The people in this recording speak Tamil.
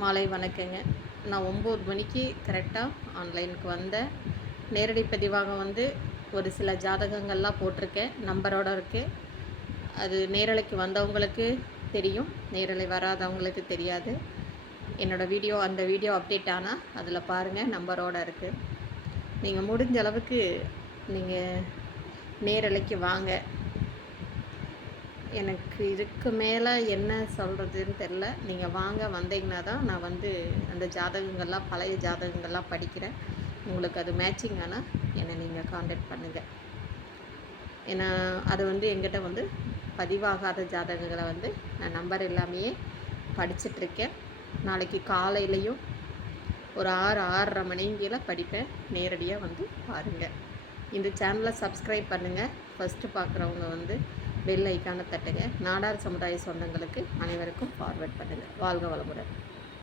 மாலை வணக்கங்க. நான் ஒம்பது மணிக்கு கரெக்டாக ஆன்லைனுக்கு வந்தேன். நேரடி பதிவாக வந்து ஒரு சில ஜாதகங்கள்லாம் போட்டிருக்கேன். நம்பரோடு இருக்குது அது நேரலைக்கு வந்தவங்களுக்கு தெரியும். நேரலை வராதவங்களுக்கு தெரியாது. என்னோடய வீடியோ அந்த வீடியோ அப்டேட் ஆனால் அதில் பாருங்கள் நம்பரோடு இருக்குது நீங்கள் முடிஞ்ச அளவுக்கு நீங்கள் நேரலைக்கு வாங்க. எனக்கு இதுக்கு மேலே என்ன சொல்கிறதுன்னு தெரில நீங்கள் வாங்க வந்தீங்கன்னா தான் நான் வந்து அந்த ஜாதகங்கள்லாம் பழைய ஜாதகங்கள்லாம் படிக்கிறேன். உங்களுக்கு அது மேட்சிங் ஆனால் என்னை நீங்கள் காண்டாக்ட் பண்ணுங்கள் ஏன்னா அது வந்து எங்கிட்ட வந்து பதிவாகாத ஜாதகங்களை வந்து நான் நம்பர் எல்லாமே படிச்சிட்ருக்கேன் நாளைக்கு காலையிலையும் ஒரு ஆறு ஆறரை மணிங்கில படிப்பேன். நேரடியாக வந்து பாருங்கள் இந்த சேனலை சப்ஸ்கிரைப் பண்ணுங்கள் ஃபஸ்ட்டு பார்க்குறவங்க வந்து பெல் ஐக்கானை தட்டுங்க. நாடார் சமுதாய சொந்தங்களுக்கு அனைவருக்கும் ஃபார்வர்ட் பண்ணுங்கள் வாழ்க வளமுடன்.